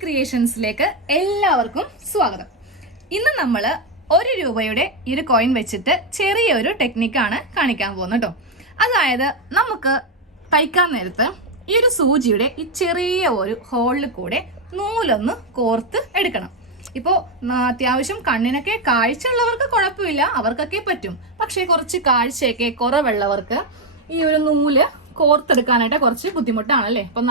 ക്രിയേഷൻസിലേക്ക് എല്ലാവർക്കും സ്വാഗതം. ഇന്ന് നമ്മൾ 1 രൂപയുടെ ഈ ഒരു കോയിൻ വെച്ചിട്ട് ചെറിയൊരു ടെക്നിക്കാണ് കാണിക്കാൻ പോകുന്നത് കേട്ടോ. അതായത് നമുക്ക് തയ്ക്കാൻ നേരത്ത് ഈ ഒരു സൂചിയുടെ ഈ ചെറിയ ഒരു ഹോളിൽ കൂടെ നൂലൊന്ന് കോർത്ത് എടുക്കണം. ഇപ്പോൾ അത്യാവശ്യം കണ്ണിനൊക്കെ കാഴ്ച ഉള്ളവർക്ക് കുഴപ്പമില്ല, അവർക്കൊക്കെ പറ്റും. പക്ഷേ കുറച്ച് കാഴ്ചയൊക്കെ കുറവുള്ളവർക്ക് ഈ ഒരു നൂല് കോർത്തെടുക്കാനായിട്ട് കുറച്ച് ബുദ്ധിമുട്ടാണല്ലേ. ഇപ്പം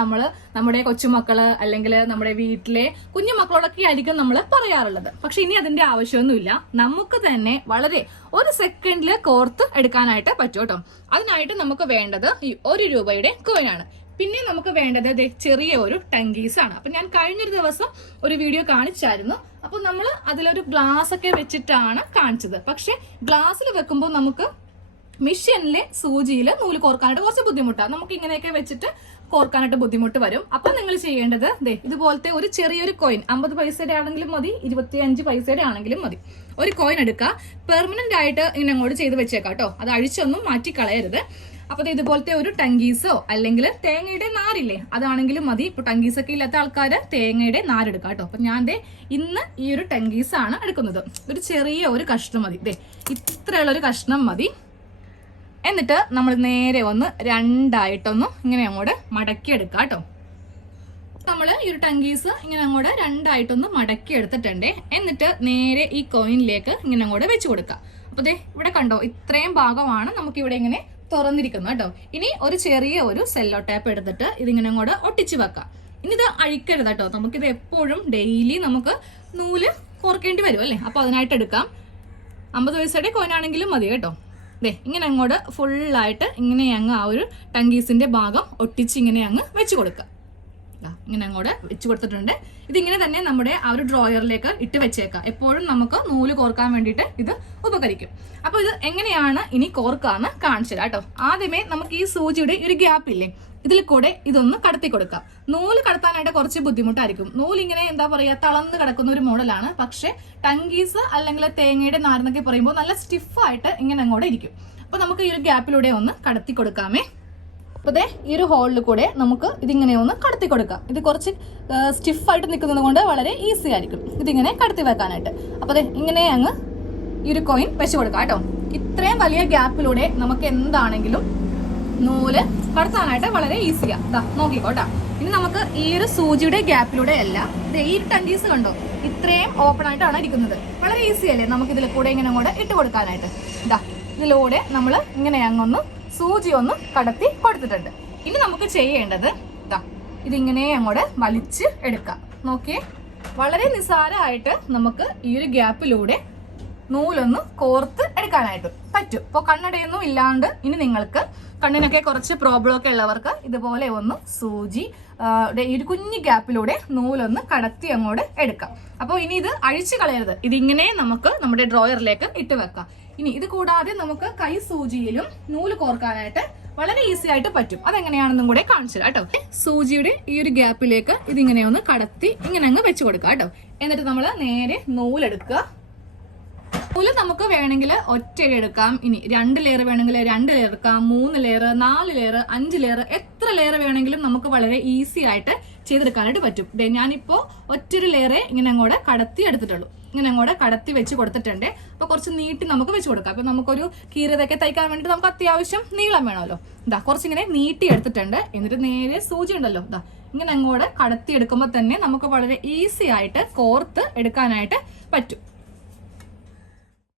നമ്മുടെ കൊച്ചുമക്കള് അല്ലെങ്കിൽ നമ്മുടെ വീട്ടിലെ കുഞ്ഞുമക്കളോടൊക്കെ ആയിരിക്കും നമ്മൾ പറയാറുള്ളത്. പക്ഷെ ഇനി അതിന്റെ ആവശ്യമൊന്നുമില്ല, നമുക്ക് തന്നെ വളരെ 1 സെക്കൻഡിൽ കോർത്ത് എടുക്കാനായിട്ട് പറ്റും കേട്ടോ. അതിനായിട്ട് നമുക്ക് വേണ്ടത് ഈ 1 രൂപയുടെ കോയിനാണ്. പിന്നെ നമുക്ക് വേണ്ടത് ചെറിയ ഒരു ടങ്കീസ് ആണ്. അപ്പൊ ഞാൻ കഴിഞ്ഞൊരു ദിവസം ഒരു വീഡിയോ കാണിച്ചായിരുന്നു. അപ്പൊ നമ്മൾ അതിലൊരു ഗ്ലാസ് ഒക്കെ വെച്ചിട്ടാണ് കാണിച്ചത്. പക്ഷെ ഗ്ലാസ്സിൽ വെക്കുമ്പോൾ നമുക്ക് മെഷീനിലെ സൂചിയിൽ നൂല് കോർക്കാനായിട്ട് കുറച്ച് ബുദ്ധിമുട്ടാണ്. നമുക്ക് ഇങ്ങനെയൊക്കെ വെച്ചിട്ട് കോർക്കാനായിട്ട് ബുദ്ധിമുട്ട് വരും. അപ്പൊ നിങ്ങൾ ചെയ്യേണ്ടത് ഇതുപോലത്തെ ഒരു ചെറിയൊരു കോയിൻ, 50 പൈസയുടെ ആണെങ്കിലും മതി, 25 പൈസയുടെ ആണെങ്കിലും മതി. ഒരു കോയിൻ എടുക്കുക, പെർമനന്റ് ആയിട്ട് ഇങ്ങനെ അങ്ങോട്ട് ചെയ്ത് വെച്ചേക്കാം കേട്ടോ. അത് അഴിച്ചൊന്നും മാറ്റി കളയരുത്. അപ്പൊ ഇതുപോലത്തെ ഒരു ടങ്കീസോ അല്ലെങ്കിൽ തേങ്ങയുടെ നാരില്ലേ, അതാണെങ്കിലും മതി. ഇപ്പൊ ടങ്കീസൊക്കെ ഇല്ലാത്ത ആൾക്കാര് തേങ്ങയുടെ നാരെടുക്കാം കേട്ടോ. അപ്പൊ ഞാൻ ഇന്ന് ഈ ഒരു ടങ്കീസ് ആണ് എടുക്കുന്നത്. ഒരു ചെറിയ ഒരു കഷ്ണം മതി, ഇത്രയുള്ള ഒരു കഷ്ണം മതി. എന്നിട്ട് നമ്മൾ നേരെ ഒന്ന് രണ്ടായിട്ടൊന്ന് ഇങ്ങനെ അങ്ങോട്ട് മടക്കി എടുക്കാം കേട്ടോ. നമ്മൾ ഈ ഒരു ടങ്കീസ് ഇങ്ങനെ അങ്ങോട്ട് രണ്ടായിട്ടൊന്ന് മടക്കി എടുത്തിട്ടുണ്ട്. എന്നിട്ട് നേരെ ഈ കോയിനിലേക്ക് ഇങ്ങനെ അങ്ങോട്ട് വെച്ച് കൊടുക്കാം. അപ്പൊ ഇവിടെ കണ്ടോ, ഇത്രയും ഭാഗമാണ് നമുക്ക് ഇവിടെ ഇങ്ങനെ തുറന്നിരിക്കുന്നത് കേട്ടോ. ഇനി ഒരു ചെറിയ ഒരു സെല്ലോ ടാപ്പ് എടുത്തിട്ട് ഇതിങ്ങനെ അങ്ങോട്ട് ഒട്ടിച്ചു വെക്കാം. ഇനി ഇത് അഴിക്കരുത് കേട്ടോ. നമുക്കിത് എപ്പോഴും ഡെയിലി നമുക്ക് നൂല് കോർക്കേണ്ടി വരും അല്ലേ. അപ്പൊ അതിനായിട്ട് എടുക്കാം. 50 പൈസയുടെ കോയിനാണെങ്കിലും മതി കേട്ടോ. ഇങ്ങനെ അങ്ങോട്ട് ഫുള്ളായിട്ട് ഇങ്ങനെ അങ്ങ് ആ ഒരു ടങ്കീസിന്റെ ഭാഗം ഒട്ടിച്ച് ഇങ്ങനെ അങ്ങ് വെച്ച് കൊടുക്കുക. ഇങ്ങനെ അങ്ങോട്ട് വെച്ച് കൊടുത്തിട്ടുണ്ട്. ഇതിങ്ങനെ തന്നെ നമ്മുടെ ആ ഒരു ഡ്രോയറിലേക്ക് ഇട്ട് വെച്ചേക്കാം. എപ്പോഴും നമുക്ക് നൂല് കോർക്കാൻ വേണ്ടിയിട്ട് ഇത് ഉപകരിക്കും. അപ്പൊ ഇത് എങ്ങനെയാണ് ഇനി കോർക്കാന്ന് കാണിച്ചു തരാം കേട്ടോ. ആദ്യമേ നമുക്ക് ഈ സൂചിയുടെ ഒരു ഗ്യാപ്പ് ഇല്ലേ, ഇതിൽ കൂടെ ഇതൊന്ന് കടത്തി കൊടുക്കാം. നൂല് കടത്താനായിട്ട് കുറച്ച് ബുദ്ധിമുട്ടായിരിക്കും. നൂലിങ്ങനെ എന്താ പറയാ, തളർന്ന് കിടക്കുന്ന ഒരു മോഡലാണ്. പക്ഷെ ടങ്കീസ് അല്ലെങ്കിൽ തേങ്ങയുടെ നാരെന്നൊക്കെ പറയുമ്പോൾ നല്ല സ്റ്റിഫായിട്ട് ഇങ്ങനെ അങ്ങോട്ട് ഇരിക്കും. അപ്പൊ നമുക്ക് ഈ ഒരു ഗ്യാപ്പിലൂടെ ഒന്ന് കടത്തി കൊടുക്കാമേ. അപ്പൊ ഈ ഒരു ഹോളിൽ കൂടെ നമുക്ക് ഇതിങ്ങനെ ഒന്ന് കടത്തി കൊടുക്കാം. ഇത് കുറച്ച് സ്റ്റിഫായിട്ട് നിൽക്കുന്നത് കൊണ്ട് വളരെ ഈസി ആയിരിക്കും ഇതിങ്ങനെ കടത്തി വെക്കാനായിട്ട്. അപ്പൊ ഇങ്ങനെ അങ്ങ് ഈ ഒരു കോയിൻ വെച്ച് കൊടുക്കാം കേട്ടോ. ഇത്രയും വലിയ ഗ്യാപ്പിലൂടെ നമുക്ക് എന്താണെങ്കിലും നൂല് കടത്താനായിട്ട് വളരെ ഈസിയാ. നോക്കിക്കോട്ടാ. ഇനി നമുക്ക് ഈ ഒരു സൂചിയുടെ ഗ്യാപ്പിലൂടെ അല്ല, ഈ ഒരു ടങ്കീസ് കണ്ടോ, ഇത്രയും ഓപ്പൺ ആയിട്ടാണ് ഇരിക്കുന്നത്. വളരെ ഈസി അല്ലേ നമുക്ക് ഇതിൽ കൂടെ ഇങ്ങനെ അങ്ങോട്ട് ഇട്ട് കൊടുക്കാനായിട്ട്. ഇതിലൂടെ നമ്മൾ ഇങ്ങനെ അങ്ങൊന്ന് സൂചി ഒന്ന് കടത്തി കൊടുത്തിട്ടുണ്ട്. ഇനി നമുക്ക് ചെയ്യേണ്ടത് ഇതിങ്ങനെ അങ്ങോട്ട് വലിച്ച് എടുക്കാം. നോക്കിയേ, വളരെ നിസ്സാരമായിട്ട് നമുക്ക് ഈ ഒരു ഗ്യാപ്പിലൂടെ നൂലൊന്ന് കോർത്ത് എടുക്കാനായിട്ട് പറ്റും. ഇപ്പോൾ കണ്ണടയൊന്നും ഇല്ലാണ്ട് ഇനി നിങ്ങൾക്ക് കണ്ണിനൊക്കെ കുറച്ച് പ്രോബ്ലം ഒക്കെ ഉള്ളവർക്ക് ഇതുപോലെ ഒന്ന് സൂചി ഈ ഒരു കുഞ്ഞു ഗ്യാപ്പിലൂടെ നൂലൊന്ന് കടത്തി അങ്ങോട്ട് എടുക്കാം. അപ്പോൾ ഇനി ഇത് അഴിച്ചു കളയരുത്. ഇതിങ്ങനെ നമുക്ക് നമ്മുടെ ഡ്രോയറിലേക്ക് ഇട്ട് വെക്കാം. ഇനി ഇത് കൂടാതെ നമുക്ക് കൈ സൂചിയിലും നൂല് കോർക്കാനായിട്ട് വളരെ ഈസി ആയിട്ട് പറ്റും. അതെങ്ങനെയാണെന്നും കൂടെ കാണിച്ചു തരാം കേട്ടോ. സൂചിയുടെ ഈ ഒരു ഗ്യാപ്പിലേക്ക് ഇതിങ്ങനെ ഒന്ന് കടത്തി ഇങ്ങനെ അങ്ങ് വെച്ച് കൊടുക്കാം കേട്ടോ. എന്നിട്ട് നമ്മൾ നേരെ നൂലെടുക്കുക. നൂല് നമുക്ക് വേണമെങ്കിൽ ഒറ്റ എടുക്കാം. ഇനി 2 ലെയർ വേണമെങ്കിൽ 2 ലെയർ എടുക്കാം, 3 ലെയർ, 4 ലെയർ, 5 ലെയർ, എത്ര ലെയർ വേണമെങ്കിലും നമുക്ക് വളരെ ഈസി ആയിട്ട് ചെയ്തെടുക്കാനായിട്ട് പറ്റും. ഞാനിപ്പോ ഒറ്റൊരു ലെയറെ ഇങ്ങനെ അങ്ങോട്ട് കടത്തി എടുത്തിട്ടുള്ളൂ. ഇങ്ങനെ അങ്ങോട്ട് കടത്തി വെച്ച് കൊടുത്തിട്ടുണ്ട്. അപ്പൊ കുറച്ച് നീട്ടി നമുക്ക് വെച്ച് കൊടുക്കാം. അപ്പൊ നമുക്കൊരു കീറിയതൊക്കെ തയ്ക്കാൻ വേണ്ടിട്ട് നമുക്ക് അത്യാവശ്യം നീളം വേണമല്ലോ. കുറച്ചിങ്ങനെ നീട്ടി എടുത്തിട്ടുണ്ട്. എന്നിട്ട് നേരെ സൂചി ഉണ്ടല്ലോ, ഇങ്ങനെ അങ്ങോട്ട് കടത്തി എടുക്കുമ്പോൾ തന്നെ നമുക്ക് വളരെ ഈസി ആയിട്ട് കോർത്ത് എടുക്കാനായിട്ട് പറ്റും.